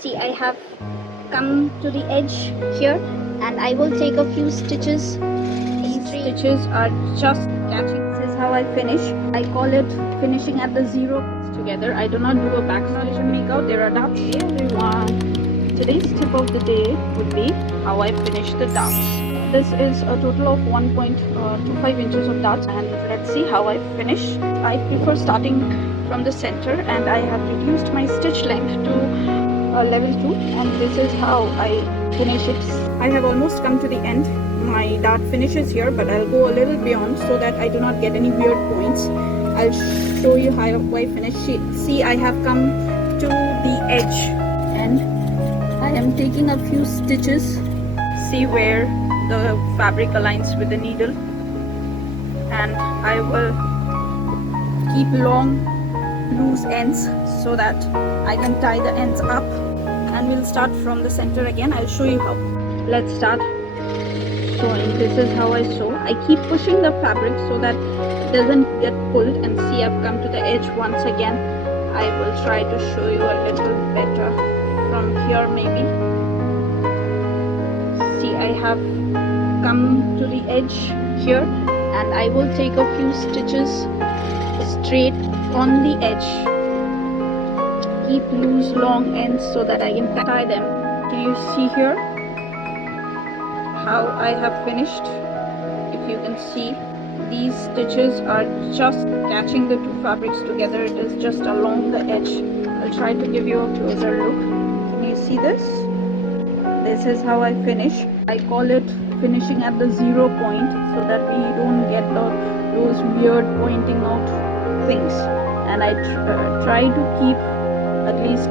See, I have come to the edge here and I will take a few stitches. These stitches are just catching. This is how I finish. I call it finishing at the zero together. I do not do a backstitch make out. There are dots. Hey everyone, today's tip of the day would be how I finish the dots. This is a total of 1.25 inches of dots, and let's see how I finish. I prefer starting from the center, and I have reduced my stitch length to level 2, and this is how I finish it. I have almost come to the end. My dart finishes here, but I'll go a little beyond so that I do not get any weird points. I'll show you how I finish. See, I have come to the edge and I am taking a few stitches. See where the fabric aligns with the needle, and I will keep long loose ends so that I can tie the ends up, and we'll start from the center again. I'll show you how. Let's start sewing. This is how I sew. I keep pushing the fabric so that it doesn't get pulled, and see, I've come to the edge once again. I will try to show you a little better from here maybe. See, I have come to the edge here and I will take a few stitches straight on the edge. Keep loose long ends so that I can tie them. Can you see here how I have finished? If you can see, these stitches are just catching the two fabrics together. It is just along the edge. I'll try to give you a closer look. Can you see this? This is how I finish. I call it finishing at the zero point so that we don't get those weird pointing out things. And I try to keep at least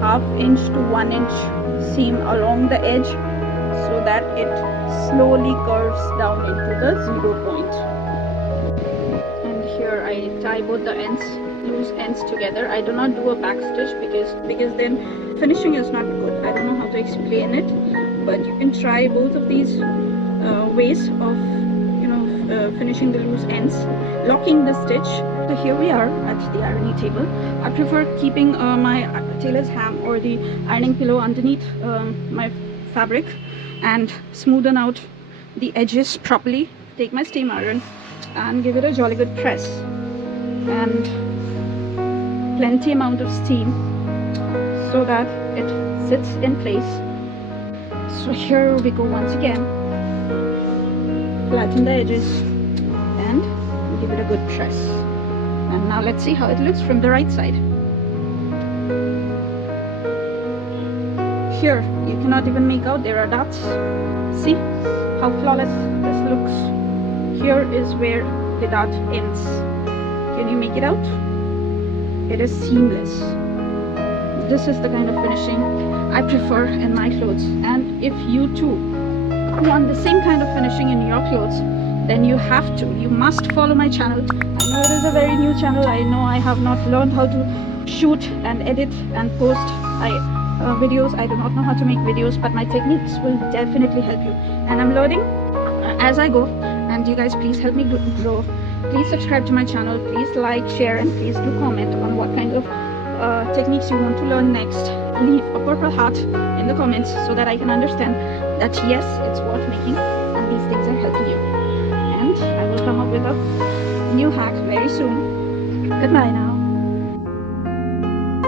half inch to 1 inch seam along the edge so that it slowly curves down into the zero point. And here I tie both the ends, loose ends together. I do not do a back stitch because then finishing is not good. I don't know how to explain it, but you can try both of these ways of finishing the loose ends, locking the stitch. So here we are at the ironing table. I prefer keeping my tailor's ham or the ironing pillow underneath my fabric and smoothen out the edges properly. Take my steam iron and give it a jolly good press, and plenty amount of steam so that it sits in place. So here we go once again. Flatten the edges and give it a good press. And now let's see how it looks from the right side. Here you cannot even make out, there are dots. See how flawless this looks. Here is where the dot ends. Can you make it out? It is seamless. This is the kind of finishing I prefer in my clothes. And if you too want the same kind of finishing in your clothes, then you must follow my channel. I know it is a very new channel. I know I have not learned how to shoot and edit and post videos. I do not know how to make videos, but my techniques will definitely help you, and I'm learning as I go. And you guys, please help me grow. Please subscribe to my channel, please like, share, and please do comment on what kind of techniques you want to learn next. Leave a purple heart in the comments so that I can understand that yes, it's worth making and these things are helping you. And I will come up with a new hack very soon. Goodbye now.